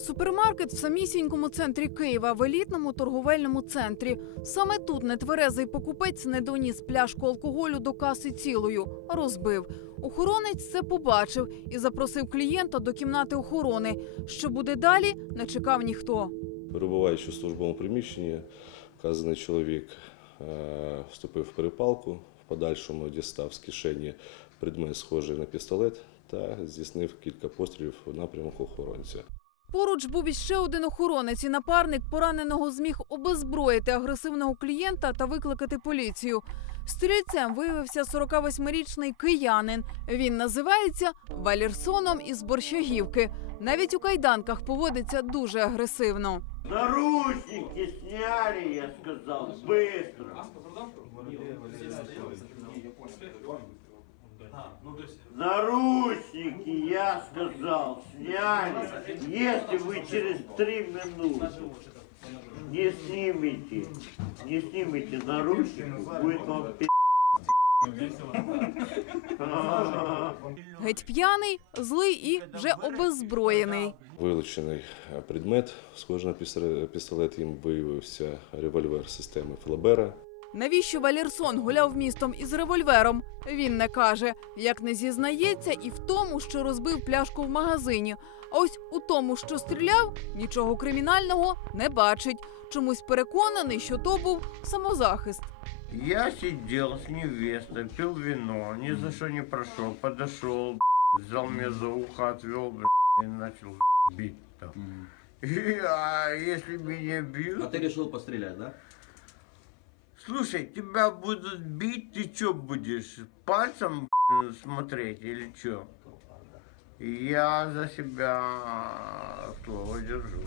Супермаркет в самісінькому центрі Києва в елітному торговельному центрі. Саме тут нетверезий покупець не доніс пляшку алкоголю до каси цілою, а розбив. Охоронець це побачив і запросив клієнта до кімнати охорони. Що буде далі, не чекав ніхто. Перебуваючи в службовому приміщенні, вказаний чоловік е, вступив в перепалку, в подальшому дістав з кишені предмет, схожий на пістолет, та здійснив кілька пострілів у напрямок охоронця. Поруч був іще один охоронець і напарник пораненого зміг обезброїти агресивного клієнта та викликати поліцію. Стрільцем виявився 48-річний киянин. Він називається Валерсоном із Борщагівки. Навіть у кайданках поводиться дуже агресивно. Наручники сняли, я сказал, быстро. Наручники, я сказал, сняли. Если вы через три минуты не снимете, не снимете наручники, будет вам пи***. Геть п'яний, злий і вже обезброєний. Вилучений е, предмет, схожий на пістоле- пістолет, їм виявився револьвер системи Флебера. Навіщо Валерсон гуляв містом із револьвером? Він не каже. Як не зізнається, і в тому, що розбив пляшку в магазині. А ось у тому, що стріляв, нічого кримінального не бачить. Чомусь переконаний, що то був самозахист. Я сидел с невестой, пил вино, ни за что не прошел, подошел, взял меня за ухо, отвел, и начал бить там. И, а если меня бьют, А ты решил пострелять, да? Слушай, тебя будут бить, ты что будешь, пальцем смотреть или что? Я за себя слово держу.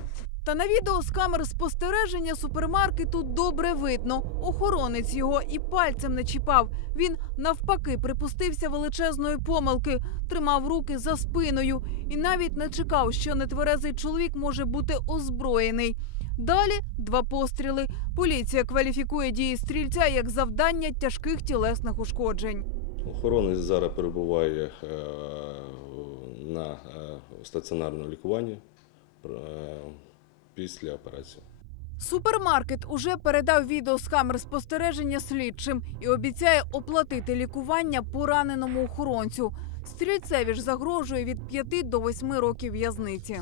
Та на відео з камер спостереження супермаркету добре видно. Охоронець його і пальцем не чіпав. Він навпаки припустився величезної помилки, тримав руки за спиною і навіть не чекав, що нетверезий чоловік може бути озброєний. Далі два постріли. Поліція кваліфікує дії стрільця як завдання тяжких тілесних ушкоджень. Охоронець зараз перебуває е, на е, стаціонарному лікуванні е, після операції. Супермаркет уже передав відео з камер спостереження слідчим і обіцяє оплатити лікування пораненому охоронцю. Стрільцеві ж загрожує від 5 до 8 років в'язниці.